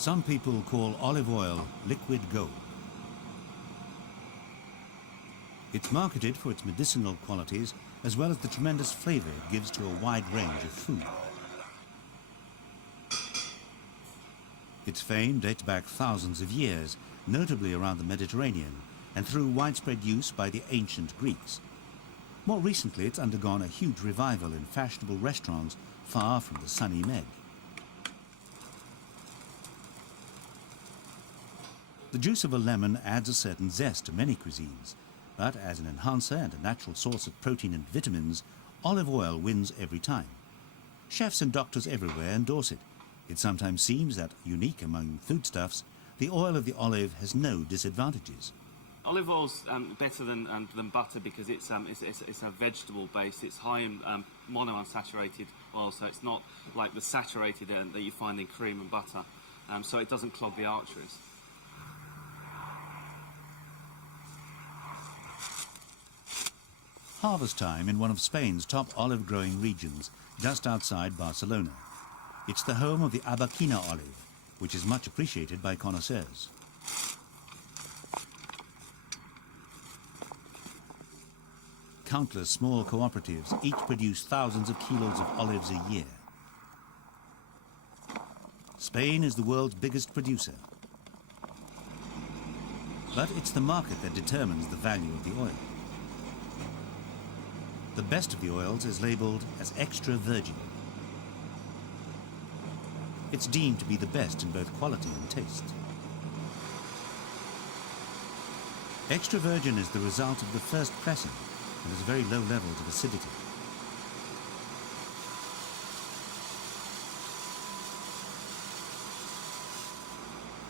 Some people call olive oil liquid gold. It's marketed for its medicinal qualities as well as the tremendous flavor it gives to a wide range of food. Its fame dates back thousands of years, notably around the Mediterranean, and through widespread use by the ancient Greeks. More recently, it's undergone a huge revival in fashionable restaurants far from the sunny Med. The juice of a lemon adds a certain zest to many cuisines, but as an enhancer and a natural source of protein and vitamins, olive oil wins every time. Chefs and doctors everywhere endorse it. It sometimes seems that, unique among foodstuffs, the oil of the olive has no disadvantages. Olive oil's better than butter because it's a vegetable base. It's high in monounsaturated oil, so it's not like the saturated that you find in cream and butter. So it doesn't clog the arteries. Harvest time in one of Spain's top olive-growing regions, just outside Barcelona. It's the home of the Arbequina olive, which is much appreciated by connoisseurs. Countless small cooperatives each produce thousands of kilos of olives a year. Spain is the world's biggest producer. But it's the market that determines the value of the oil. The best of the oils is labelled as extra virgin. It's deemed to be the best in both quality and taste. Extra virgin is the result of the first pressing and has very low levels of acidity.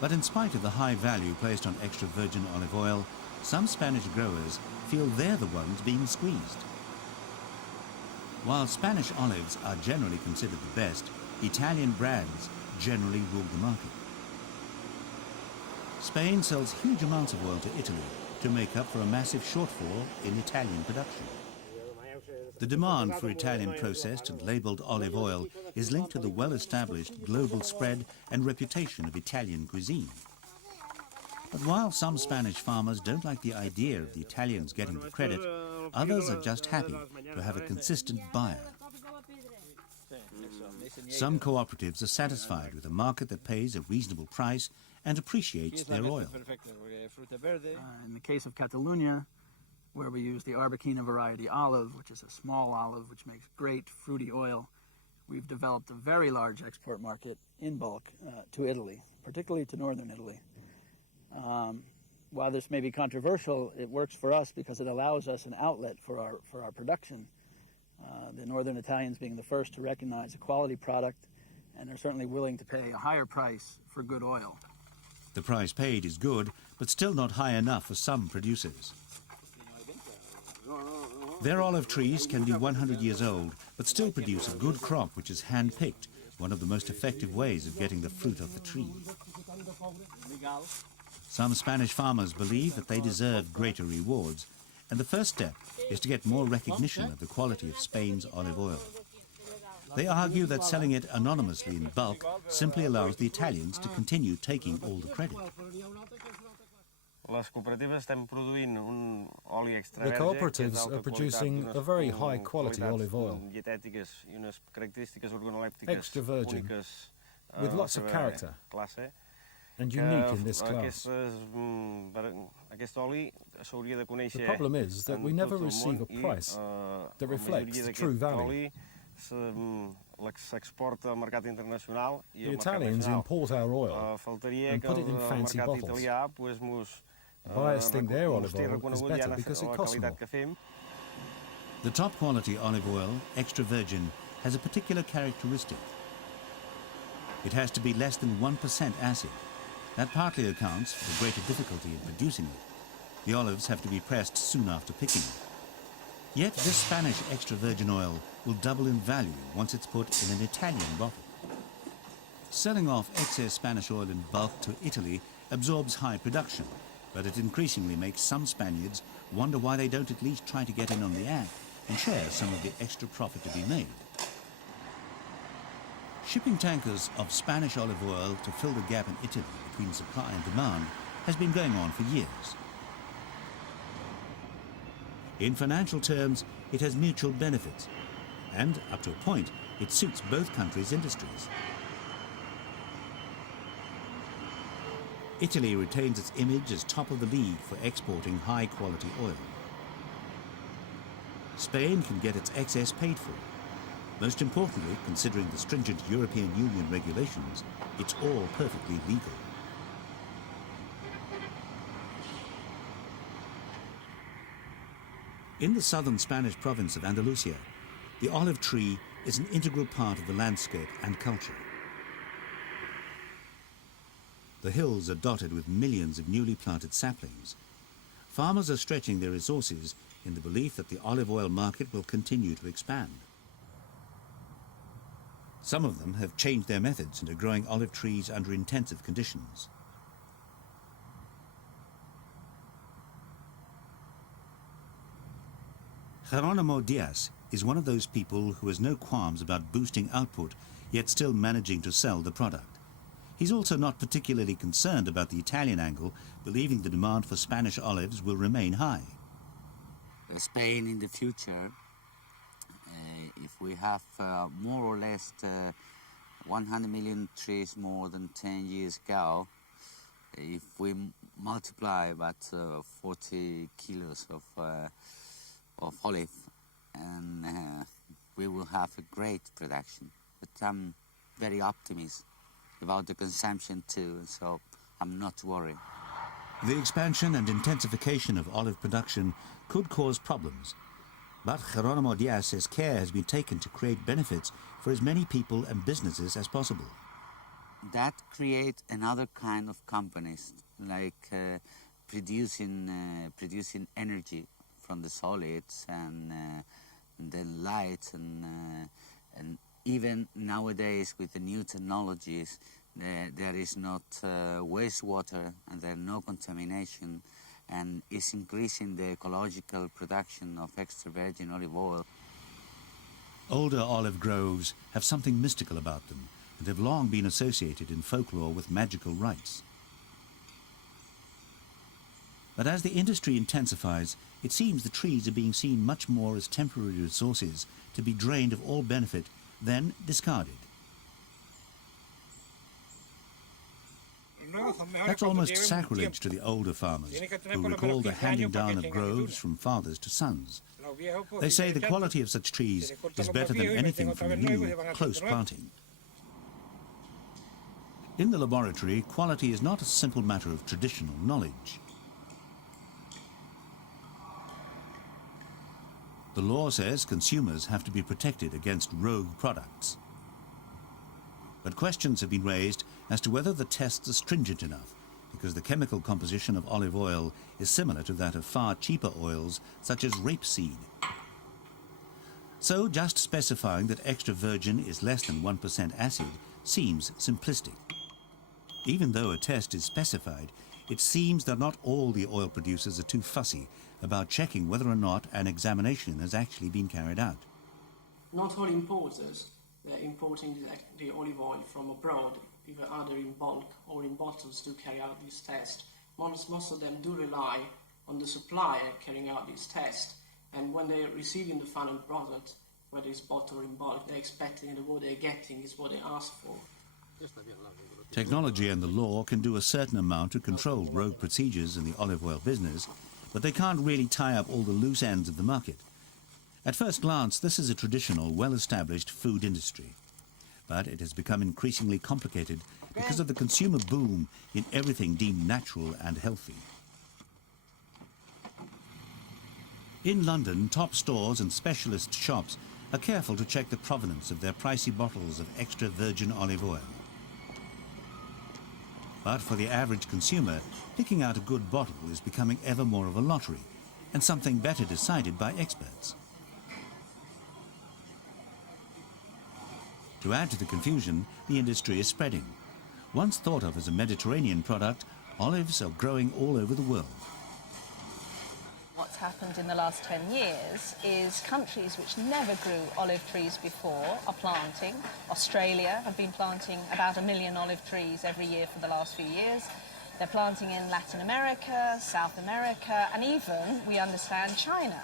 But in spite of the high value placed on extra virgin olive oil, some Spanish growers feel they're the ones being squeezed. While Spanish olives are generally considered the best, Italian brands generally rule the market. Spain sells huge amounts of oil to Italy to make up for a massive shortfall in Italian production. The demand for Italian processed and labelled olive oil is linked to the well-established global spread and reputation of Italian cuisine. But while some Spanish farmers don't like the idea of the Italians getting the credit, others are just happy to have a consistent buyer. Some cooperatives are satisfied with a market that pays a reasonable price and appreciates their oil. In the case of Catalonia, where we use the Arbequina variety olive, which is a small olive which makes great fruity oil, we've developed a very large export market in bulk to Italy, particularly to northern Italy. While this may be controversial, it works for us because it allows us an outlet for our production. The northern Italians being the first to recognize a quality product and are certainly willing to pay a higher price for good oil. The price paid is good, but still not high enough for some producers. Their olive trees can be 100 years old, but still produce a good crop which is hand-picked, one of the most effective ways of getting the fruit off the tree. Some Spanish farmers believe that they deserve greater rewards, and the first step is to get more recognition of the quality of Spain's olive oil. They argue that selling it anonymously in bulk simply allows the Italians to continue taking all the credit. The cooperatives are producing a very high-quality olive oil, extra virgin, with lots of character, and unique in this class. The problem is that we never receive a price that reflects the true value. The Italians import our oil and put it in fancy bottles. Buyers think their olive oil is better because it costs more. The top quality olive oil, extra virgin, has a particular characteristic. It has to be less than 1% acid. That partly accounts for the greater difficulty in producing it. The olives have to be pressed soon after picking. Yet this Spanish extra virgin oil will double in value once it's put in an Italian bottle. Selling off excess Spanish oil in bulk to Italy absorbs high production, but it increasingly makes some Spaniards wonder why they don't at least try to get in on the act and share some of the extra profit to be made. Shipping tankers of Spanish olive oil to fill the gap in Italy between supply and demand has been going on for years. In financial terms, it has mutual benefits, and up to a point, it suits both countries' industries. Italy retains its image as top of the league for exporting high-quality oil. Spain can get its excess paid for. Most importantly, considering the stringent European Union regulations, it's all perfectly legal. In the southern Spanish province of Andalusia, the olive tree is an integral part of the landscape and culture. The hills are dotted with millions of newly planted saplings. Farmers are stretching their resources in the belief that the olive oil market will continue to expand. Some of them have changed their methods and are growing olive trees under intensive conditions. Geronimo Diaz is one of those people who has no qualms about boosting output, yet still managing to sell the product. He's also not particularly concerned about the Italian angle, believing the demand for Spanish olives will remain high. Spain in the future, if we have more or less 100 million trees more than 10 years ago, if we multiply about 40 kilos of olive, and we will have a great production. But I'm very optimistic about the consumption too, so I'm not worried. The expansion and intensification of olive production could cause problems, but Geronimo Diaz says care has been taken to create benefits for as many people and businesses as possible. That creates another kind of companies, like producing energy from the solids and then lights and even nowadays with the new technologies, there is not wastewater and there is no contamination, and it's increasing the ecological production of extra virgin olive oil. Older olive groves have something mystical about them and have long been associated in folklore with magical rites. But as the industry intensifies, it seems the trees are being seen much more as temporary resources to be drained of all benefit, then discarded. That's almost sacrilege to the older farmers, who recall the handing down of groves from fathers to sons. They say the quality of such trees is better than anything from the new, close planting. In the laboratory, quality is not a simple matter of traditional knowledge. The law says consumers have to be protected against rogue products. But questions have been raised as to whether the tests are stringent enough, because the chemical composition of olive oil is similar to that of far cheaper oils, such as rapeseed. So just specifying that extra virgin is less than 1% acid seems simplistic. Even though a test is specified, it seems that not all the oil producers are too fussy about checking whether or not an examination has actually been carried out. Not all importers, they're importing the olive oil from abroad, either in bulk or in bottles, to carry out these tests. Most of them do rely on the supplier carrying out these tests, and when they're receiving the final product, whether it's bottled or in bulk, they're expecting that what they're getting is what they asked for. Technology and the law can do a certain amount to control rogue procedures in the olive oil business, but they can't really tie up all the loose ends of the market. At first glance, this is a traditional, well-established food industry. But it has become increasingly complicated because of the consumer boom in everything deemed natural and healthy. In London, top stores and specialist shops are careful to check the provenance of their pricey bottles of extra virgin olive oil. But for the average consumer, picking out a good bottle is becoming ever more of a lottery, and something better decided by experts. To add to the confusion, the industry is spreading. Once thought of as a Mediterranean product, olives are growing all over the world. What's happened in the last 10 years is countries which never grew olive trees before are planting. Australia have been planting about 1 million olive trees every year for the last few years. They're planting in Latin America, South America, and even, we understand, China.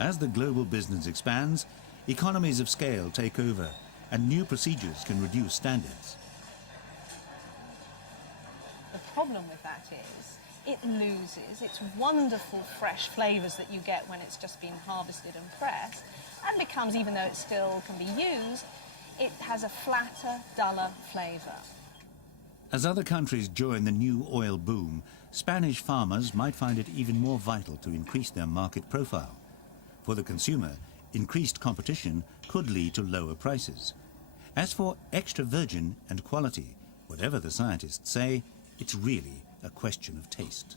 As the global business expands, economies of scale take over and new procedures can reduce standards. The problem with that is it loses its wonderful fresh flavours that you get when it's just been harvested and pressed, and becomes, even though it still can be used, it has a flatter, duller flavour. As other countries join the new oil boom, Spanish farmers might find it even more vital to increase their market profile. For the consumer, increased competition could lead to lower prices. As for extra virgin and quality, whatever the scientists say, it's really a question of taste.